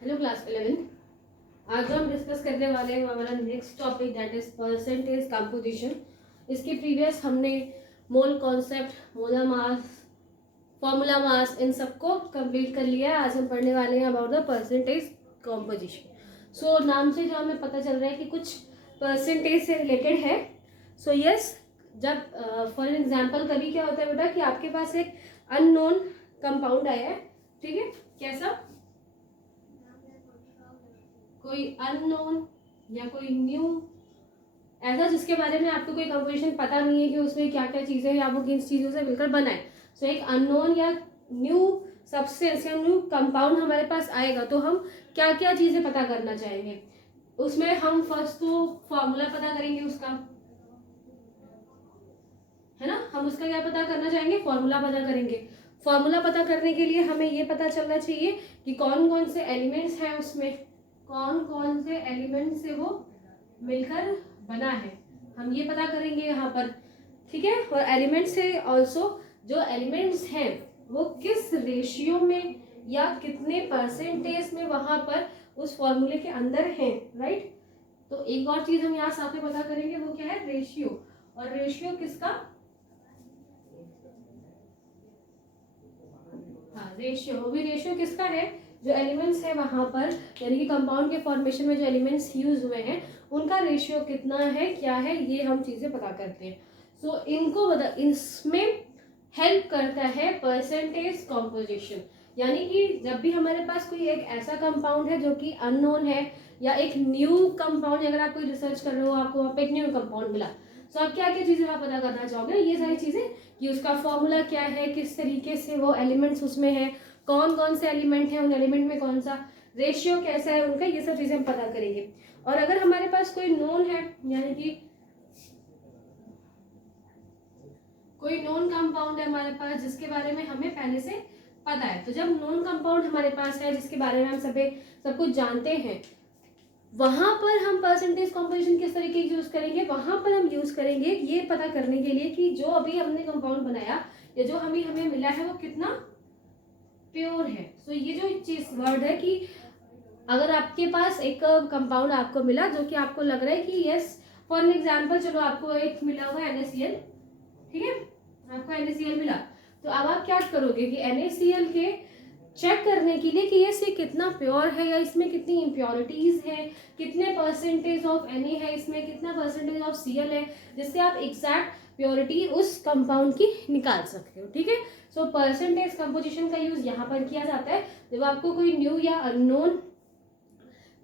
Hello class 11। आज हम discuss करने वाले हैं हमारा next topic that is percentage composition. इसके प्रीवियस हमने mole concept, molar mass, formula mass, इन सबको कंप्लीट कर लिया है। आज हम पढ़ने वाले हैं अबाउट द परसेंटेज कंपोजिशन। सो नाम से जो हमें पता चल रहा है कि कुछ परसेंटेज से रिलेटेड है। सो यस, जब फॉर एग्जाम्पल कभी क्या होता है बेटा कि आपके पास एक अननोन कंपाउंड आया है, ठीक है, कैसा कोई अननोन या कोई न्यू ऐसा जिसके बारे में आपको कोई कंपोजिशन पता नहीं है कि उसमें क्या क्या चीज़ें हैं या वो किन चीज़ों से मिलकर बना है। सो एक अननोन या न्यू सब्सटेंस या न्यू कंपाउंड हमारे पास आएगा तो हम क्या क्या चीज़ें पता करना चाहेंगे। उसमें हम फर्स्ट तो फॉर्मूला पता करेंगे उसका, है ना। हम उसका क्या पता करना चाहेंगे, फॉर्मूला पता करेंगे। फॉर्मूला पता करने के लिए हमें ये पता चलना चाहिए कि कौन कौन से एलिमेंट्स हैं उसमें, कौन कौन से एलिमेंट से वो मिलकर बना है, हम ये पता करेंगे यहाँ पर, ठीक है। और एलिमेंट से ऑल्सो जो एलिमेंट्स हैं वो किस रेशियो में या कितने परसेंटेज में वहां पर उस फॉर्मूले के अंदर हैं, राइट। तो एक और चीज हम यहाँ साथ में पता करेंगे, वो क्या है, रेशियो। और रेशियो किसका, हाँ रेशियो, वो भी रेशियो किसका है, जो एलिमेंट्स है वहां पर, यानी कि कंपाउंड के फॉर्मेशन में जो एलिमेंट्स यूज हुए हैं उनका रेशियो कितना है, क्या है, ये हम चीजें पता करते हैं। सो इनको इसमें हेल्प करता है परसेंटेज कॉम्पोजिशन। यानी कि जब भी हमारे पास कोई एक ऐसा कंपाउंड है जो कि अननोन है या एक न्यू कंपाउंड, अगर आप कोई रिसर्च कर रहे हो आपको वहाँ पे एक न्यू कंपाउंड मिला, तो आप क्या क्या चीजें आप पता करना चाहोगे, ये सारी चीजें कि उसका फॉर्मूला क्या है, किस तरीके से वो एलिमेंट्स उसमें है, कौन कौन से एलिमेंट है, उन एलिमेंट में कौन सा रेशियो कैसा है उनका, ये सब चीजें हम पता करेंगे। और अगर हमारे पास कोई नोन है, यानी कि कोई नोन कंपाउंड है हमारे पास जिसके बारे में हमें पहले से पता है, तो जब नोन कंपाउंड हमारे पास है जिसके बारे में हम सब कुछ जानते हैं, वहां पर हम परसेंटेज कॉम्पोजिशन किस तरीके की यूज करेंगे, वहां पर हम यूज करेंगे ये पता करने के लिए कि जो अभी हमने कंपाउंड बनाया या जो हमें मिला है वो कितना प्योर है। सो ये जो चीज वर्ड है कि अगर आपके पास एक कंपाउंड आपको मिला जो कि आपको लग रहा है कि यस, फॉर एन एग्जाम्पल चलो आपको एक मिला हुआ NaCl, ठीक है, आपको NaCl मिला, तो अब आप क्या करोगे कि NaCl के चेक करने के लिए कि ये कितना प्योर है या इसमें कितनी इम्प्योरिटीज है, कितने परसेंटेज ऑफ Na है इसमें, कितना परसेंटेज ऑफ Cl है, जिससे आप एग्जैक्ट प्योरिटी उस कंपाउंड की निकाल सकते हो, ठीक है। सो परसेंटेज कंपोजिशन का यूज यहाँ पर किया जाता है जब आपको कोई न्यू या अननोन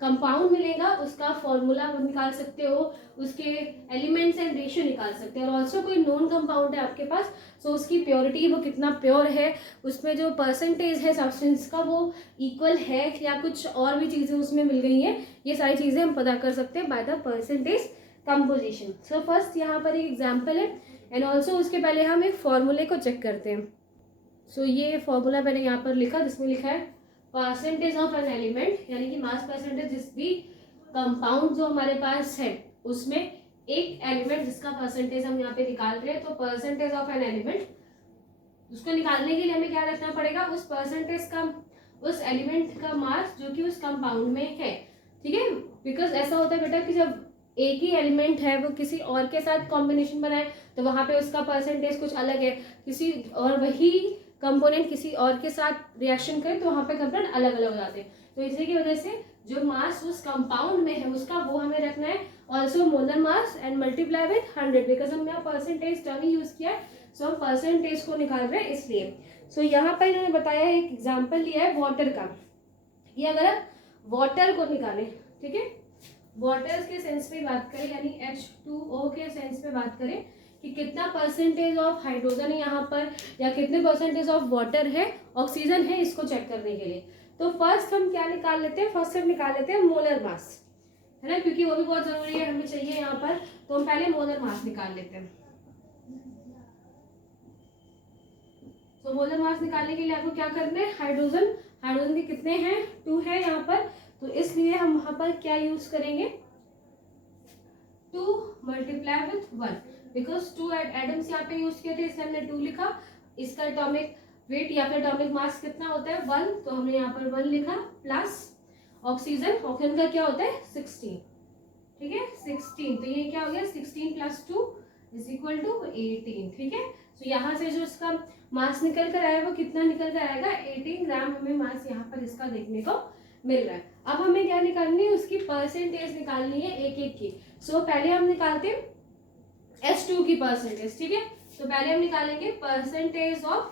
कंपाउंड मिलेगा, उसका फॉर्मूला निकाल सकते हो, उसके एलिमेंट्स एंड रेशियो निकाल सकते हो। और ऑल्सो कोई नोन कंपाउंड है आपके पास, सो उसकी प्योरिटी, वो कितना प्योर है, उसमें जो परसेंटेज है सब्सटेंस का वो इक्वल है या कुछ और भी चीज़ें उसमें मिल गई हैं, ये सारी चीज़ें हम पता कर सकते हैं by the percentage composition. So first यहाँ पर एक एग्जाम्पल है एंड ऑल्सो उसके पहले हम एक फॉर्मूले को चेक करते हैं। सो ये फॉर्मूला मैंने यहाँ पर लिखा जिसमें लिखा है परसेंटेज ऑफ एन एलिमेंट, यानी कि मास परसेंटेज जिस भी कंपाउंड जो हमारे पास है उसमें एक एलिमेंट जिसका परसेंटेज हम यहाँ पे निकाल रहे हैं, तो परसेंटेज ऑफ एन एलिमेंट, उसको निकालने के लिए हमें क्या रखना पड़ेगा, उस परसेंटेज का, उस एलिमेंट का मास जो कि उस कंपाउंड में है, ठीक है। बिकॉज ऐसा होता है बेटा कि जब एक ही एलिमेंट है वो किसी और के साथ कॉम्बिनेशन बनाए तो वहां पे उसका परसेंटेज कुछ अलग है, किसी और वही कंपोनेंट किसी और के साथ रिएक्शन करे तो वहां पे कंपोनेंट अलग अलग हो जाते हैं। तो इसी की वजह से जो मास उस कंपाउंड में है उसका वो हमें रखना है, also molar mass and multiply with 100, because हमने यहाँ परसेंटेज टर्म यूज किया है, सो हम परसेंटेज को निकाल रहे हैं इसलिए। सो यहाँ पर इन्होंने बताया है, एक एग्जाम्पल लिया है वाटर का, ये अगर आप वाटर को निकालें, ठीक है, वाटर के सेंस पे बात करें यानी H2O के सेंस पे बात करें कि कितना परसेंटेज ऑफ हाइड्रोजन है यहाँ पर या कितने परसेंटेज ऑफ वाटर है, ऑक्सीजन है, इसको चेक करने के लिए तो फर्स्ट हम क्या निकाल लेते हैं, फर्स्ट हम निकाल लेते हैं मोलर मास, है ना, क्योंकि वो भी बहुत जरूरी है, हमें चाहिए यहाँ पर, तो हम पहले मोलर मास निकाल लेते हैं। तो मोलर मास निकालने के लिए आपको क्या करना है, हाइड्रोजन, हाइड्रोजन के कितने हैं, 2 है यहाँ पर, तो इसलिए हम वहां पर क्या यूज करेंगे, 2 मल्टीप्लाई विथ 1, बिकॉज 2 एटम्स यहाँ पे यूज किए थे इसलिए हमने 2 लिखा। इसका एटॉमिक वेट या फिर एटॉमिक मास कितना होता है, 1, तो हमने यहाँ पर 1 लिखा, प्लस ऑक्सीजन का क्या होता है 16, ठीक है 16। तो ये क्या हो गया 16 + 2 = 18, ठीक है। तो यहाँ से जो इसका मास निकल कर आया वो कितना निकल कर आएगा 18 ग्राम हमें मास यहाँ पर इसका देखने को मिल रहा है। अब हमें क्या निकालनी है, उसकी परसेंटेज निकालनी है एक एक की। सो पहले हम निकालते हैं H2 की परसेंटेज, ठीक है। तो पहले हम निकालेंगे percentage of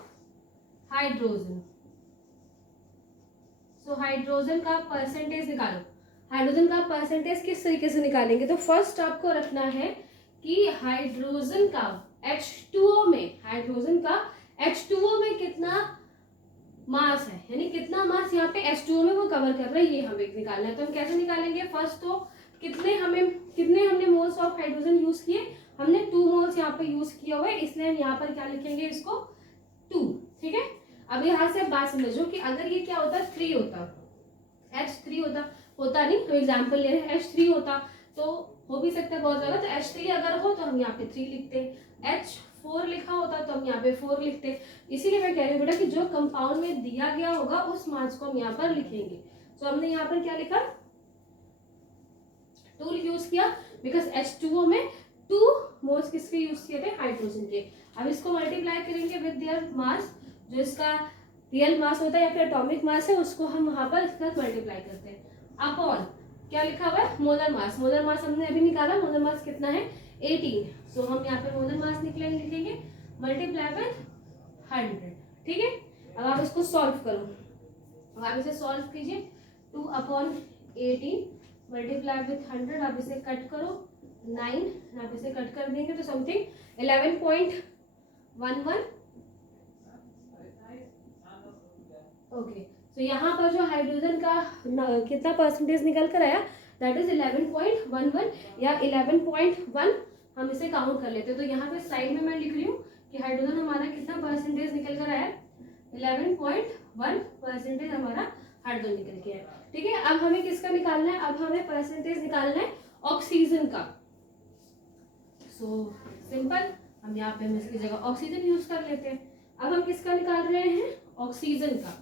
hydrogen. So hydrogen का परसेंटेज निकालो। हाइड्रोजन का परसेंटेज किस तरीके से निकालेंगे, तो फर्स्ट आपको रखना है कि हाइड्रोजन का H2O में, हाइड्रोजन का H2O में कितना मास है, यानी कितना मास यहाँ पे H2O में वो कवर कर रहा है, ये हमें निकालना है। तो हम कैसे निकालेंगे, फर्स्ट तो कितने हमने मोल्स ऑफ हाइड्रोजन यूज किए, हमने 2 मोल्स यहाँ पे यूज किया हुआ है, इसलिए हम यहाँ पर क्या लिखेंगे इसको 2, ठीक है। अब यहाँ से बात समझो कि अगर ये क्या होता 3 होता, H3 होता नहीं, तो एग्जाम्पल ले रहे हैं H3 होता तो हो भी सकता है बहुत ज्यादा, तो H3 अगर हो तो हम यहाँ पे 3 लिखते, H4 लिखा होता तो हम यहाँ पे 4 लिखते। इसीलिए मैं कह रही हूँ बेटा कि जो कंपाउंड में दिया गया होगा उस मास को हम यहाँ पर लिखेंगे। तो हमने यहाँ पर क्या लिखा 2 यूज किया, बिकॉज H2O में 2 मोल्स किसके यूज किए थे, हाइड्रोजन के। अब इसको मल्टीप्लाई करेंगे विद देयर मास, जो इसका रियल मास होता है या फिर एटॉमिक मास है उसको हम वहां पर इसका मल्टीप्लाई करते हैं अपॉन क्या लिखा हुआ है मोलर मास। मोलर मास हमने अभी निकाला, मोलर मास कितना है 18। सो हम यहाँ पे मोलर मास लिखेंगे मल्टीप्लाई विद 100, ठीक है। अब आप इसको सॉल्व करो, अब आप इसे सॉल्व कीजिए 2/18 मल्टीप्लाई विद 100, आप इसे कट करो 9, आप इसे कट कर देंगे तो समथिंग 11.11। ओके, तो यहाँ पर जो हाइड्रोजन का कितना परसेंटेज निकल कर आया, दैट इज 11.11 या 11.1 हम इसे काउंट कर लेते हैं। तो यहाँ पे साइड में मैं लिख रही हूँ कि हाइड्रोजन हमारा कितना परसेंटेज निकल कर आया, 11.1% हमारा हाइड्रोजन निकल के आया, ठीक है। अब हमें किसका निकालना है, अब हमें परसेंटेज निकालना है ऑक्सीजन का। सो सिंपल, हम यहाँ पे हम इसकी जगह ऑक्सीजन यूज कर लेते हैं। अब हम किसका निकाल रहे हैं, ऑक्सीजन का।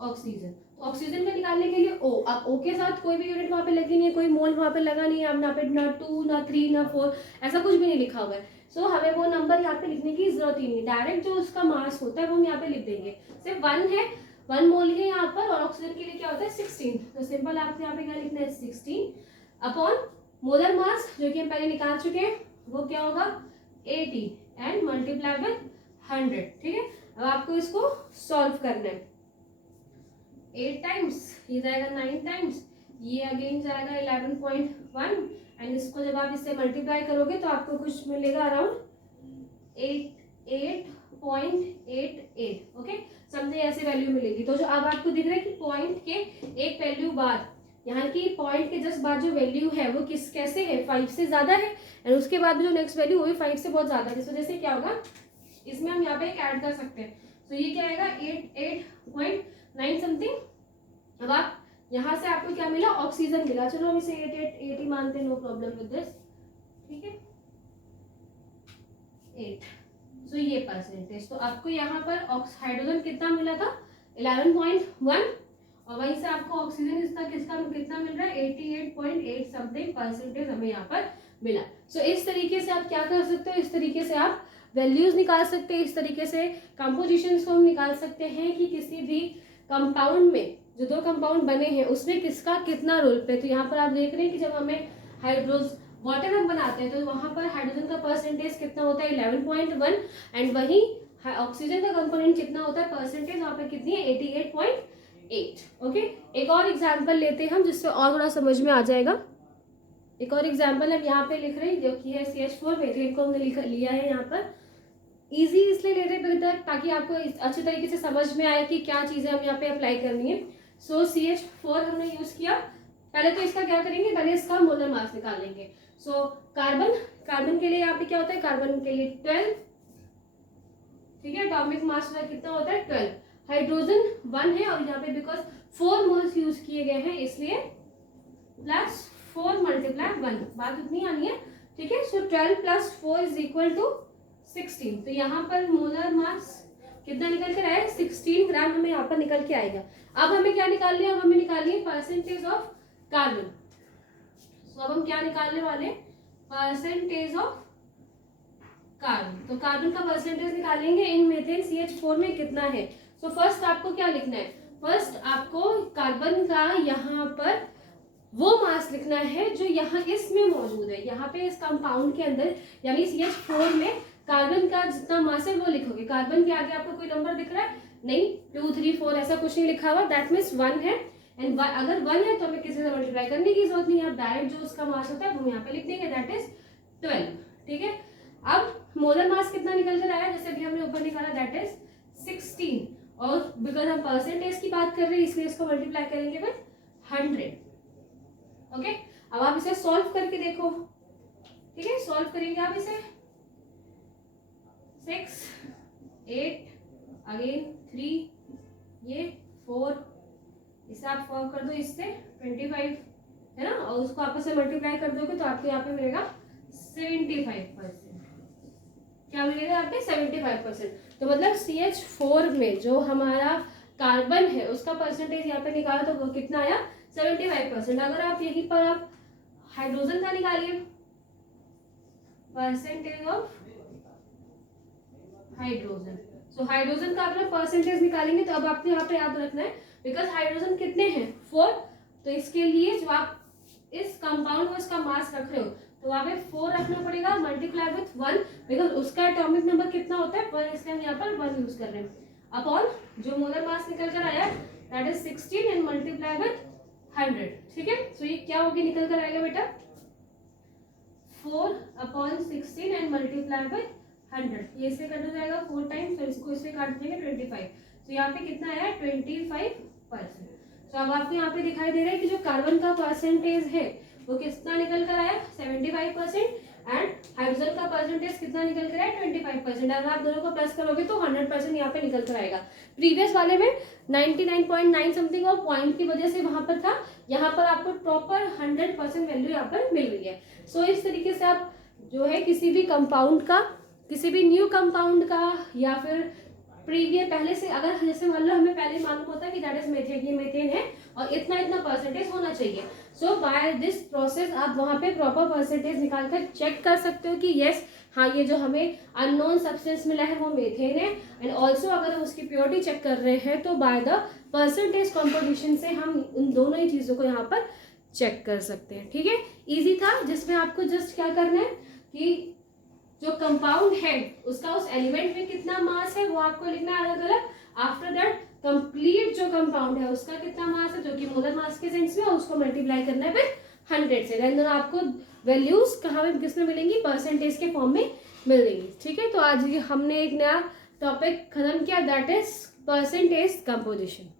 ऑक्सीजन, तो ऑक्सीजन का निकालने के लिए O, अब O के साथ कोई भी यूनिट वहां पे लगी नहीं है, कोई मोल वहां पे लगा नहीं है, अब ना पे ना 2 ना 3 ना 4 ऐसा कुछ भी नहीं लिखा हुआ है। सो हमें वो नंबर यहाँ पे लिखने की जरूरत ही नहीं, डायरेक्ट जो उसका मास होता है वो हम यहाँ पे लिख देंगे। सिर्फ 1 है, 1 मोल है यहाँ पर, और ऑक्सीजन के लिए क्या होता है 16। तो सिंपल आपको यहाँ पे क्या लिखना है 16 अपॉन मोलर मास जो कि हम पहले निकाल चुके हैं वो क्या होगा 80 एंड मल्टीप्लाई विद 100, ठीक है। अब आपको इसको सॉल्व करना है, 8 टाइम्स ये जाएगा 9 टाइम्स, ये अगेन जाएगा 11.1 एंड इसको जब आप इससे मल्टीप्लाई करोगे तो आपको कुछ मिलेगा अराउंड 8.88, ओके, समझे ऐसे वैल्यू मिलेगी। तो जो अब आपको दिख रहा है कि पॉइंट के एक वैल्यू बाद, यहाँ की पॉइंट के जस्ट बाद जो वैल्यू है वो कैसे है 5 से ज्यादा है, एंड उसके बाद जो नेक्स्ट वैल्यू वो भी 5 से बहुत ज्यादा है। इस वजह से क्या होगा, इसमें हम यहाँ पे ऐड कर सकते हैं। तो ये क्या आएगा 88.9 समथिंग। अब आप यहाँ से आपको क्या मिला, ऑक्सीजन मिला, चलो हम इसे 80 मानते हैं, नो प्रॉब्लम विद दिस, ठीक है 8। सो ये परसेंटेज, तो आपको यहाँ पर हाइड्रोजन कितना मिला था 11.1, और वहीं से आपको ऑक्सीजन इसका कितना मिल रहा है 88.8 समथिंग परसेंटेज हमें यहाँ पर मिला। सो इस तरीके से आप क्या कर सकते हो, इस तरीके से आप वैल्यूज निकाल सकते हैं, इस तरीके से कंपोजिशंस को हम निकाल सकते हैं कि किसी भी कंपाउंड में जो 2 कंपाउंड बने हैं उसमें किसका कितना रोल पे। तो यहाँ पर आप देख रहे हैं कि जब हमें वाटर हम बनाते हैं तो वहां पर हाइड्रोजन का परसेंटेज कितना होता है 11.1, एंड वहीं ऑक्सीजन का कंपोनेंट कितना होता है परसेंटेज वहां पर कितनी है 88.8, ओके। एक और एग्जांपल लेते हैं हम जिससे और थोड़ा समझ में आ जाएगा। एक और एग्जांपल हम यहाँ पे लिख रहे हैं जो कि है CH4 मीथेन को हमने लिया है यहाँ पर। इजी इसलिए ले रहे हैं ताकि आपको अच्छे तरीके से समझ में आए कि क्या चीजें हम यहाँ पे अप्लाई करनी है। सो CH4 हमने यूज किया, पहले तो इसका क्या करेंगे, पहले इसका मोलर मास निकालेंगे। सो कार्बन के लिए यहाँ पे क्या होता है, कार्बन के लिए 12, ठीक है, एटॉमिक मास कितना होता है 12। हाइड्रोजन 1 है और यहाँ पे बिकॉज 4 मोल्स यूज किए गए हैं इसलिए +4 × 1, बात उतनी आनी है, ठीक है। सो 12 + 4 = 16। तो यहाँ पर मोलर मास कितना निकल कर आया, 16 ग्राम हमें यहाँ पर निकल के आएगा। अब हमें क्या निकालनी है, अब हमें निकालनी है परसेंटेज ऑफ कार्बन। तो अब हम क्या निकालने वाले, परसेंटेज ऑफ कार्बन। तो कार्बन का परसेंटेज निकालेंगे इन मीथेन CH4 में कितना है। सो फर्स्ट आपको क्या लिखना है, फर्स्ट आपको कार्बन का यहाँ पर वो मास लिखना है जो यहाँ इसमें मौजूद है, यहाँ पे इस कंपाउंड के अंदर यानी CH4 में कार्बन का जितना मास है वो लिखोगे। कार्बन के आगे आपको कोई नंबर दिख रहा है, नहीं, 2 3 4 ऐसा कुछ नहीं लिखा हुआ, दैट मीन्स 1 है। एंड अगर 1 है तो हमें किसी से मल्टीप्लाई करने की जरूरत नहीं है, आप डायरेक्ट जो उसका मास होता है वो यहाँ पे लिख देंगे, दैट इज 12। ठीक है, अब मोलर मास कितना निकल कर आया, जैसे अभी हमने ऊपर निकाला, दैट इज 16, और बिकॉज हम परसेंटेज की बात कर रहे हैं इसलिए इसको मल्टीप्लाई करेंगे विद 100। ओके, अब आप इसे सॉल्व करके देखो। ठीक है, सॉल्व करेंगे आप इसे, 6 8 अगेन 3 ये 4, इसे आप सॉल्व कर दो, इससे 25 है ना, और उसको आपस में मल्टीप्लाई कर दोगे तो आपको यहाँ पे मिलेगा 75%। क्या मिलेगा यहाँ पे, 75%। तो मतलब CH4 में जो हमारा कार्बन है उसका परसेंटेज यहाँ पे निकाला तो वो कितना आया, 75%। अगर आप यहीं पर आप हाइड्रोजन का निकालिए, percentage of hydrogen. So hydrogen का अपना परसेंटेज निकालेंगे तो अब आपको यहाँ पे याद रखना है, बिकॉज हाइड्रोजन कितने हैं, 4, तो इसके लिए जो आप इस कंपाउंड में उसका मास रख रहे हो तो वहाँ पे 4 रखना पड़ेगा, मल्टीप्लाई विथ 1, बिकॉज उसका एटॉमिक नंबर कितना होता है 1, इसलिए हम यहाँ पर 1 यूज कर रहे हैं, अपॉन जो मोलर मास निकल कर आया that is 16 and multiply with 100। ठीक है, सो ये क्या होगी, निकल कर आएगा बेटा 4/16 एंड मल्टीप्लाई विथ 100। ये इससे कट हो जाएगा 4 टाइम्स, तो इसको इससे काट देंगे 25। तो यहाँ पे कितना आया, 25%। तो अब आपको यहाँ पे दिखाई दे रहा है कि जो कार्बन का परसेंटेज है वो कितना निकल कर आया, 75%, एंड हाइड्रोजन का परसेंटेज कितना निकल कर आया, 25%। अगर आप दोनों को प्लस करोगे तो 100% यहाँ पे निकल कर आएगा। प्रीवियस वाले में 99.9 समथिंग और पॉइंट की वजह से वहां पर था, यहाँ पर आपको प्रॉपर 100% वैल्यू यहाँ पर मिल रही है। सो इस तरीके से आप जो है किसी भी कंपाउंड का, किसी भी न्यू कंपाउंड का या फिर प्रीवियस पहले से, अगर जैसे मान लो हमें पहले मालूम होता है कि दैट इज मेथेन, ये मेथेन है और इतना इतना परसेंटेज होना चाहिए, सो बाय दिस प्रोसेस आप वहाँ पे प्रॉपर परसेंटेज निकाल कर चेक कर सकते हो कि यस हाँ ये जो हमें अननोन सब्सटेंस मिला है वो मेथेन है। एंड ऑल्सो अगर हम उसकी प्योरिटी चेक कर रहे हैं तो बाय द परसेंटेज कॉम्पोजिशन से हम उन दोनों ही चीज़ों को यहाँ पर चेक कर सकते हैं। ठीक है, ईजी था, जिसमें आपको जस्ट क्या करना है कि जो कंपाउंड है उसका उस एलिमेंट में कितना मास है वो आपको लिखना है अलग अलग। आफ्टर दैट कंप्लीट जो कंपाउंड है उसका कितना मास है जो कि मोलर मास के सेंस में, उसको मल्टीप्लाई करना है फिर 100 से, देन आपको वैल्यूज कहाँ में किसमें मिलेंगी, परसेंटेज के फॉर्म में मिल देंगी। ठीक है, तो आज हमने एक नया टॉपिक खत्म किया, दैट इज परसेंटेज कंपोजिशन।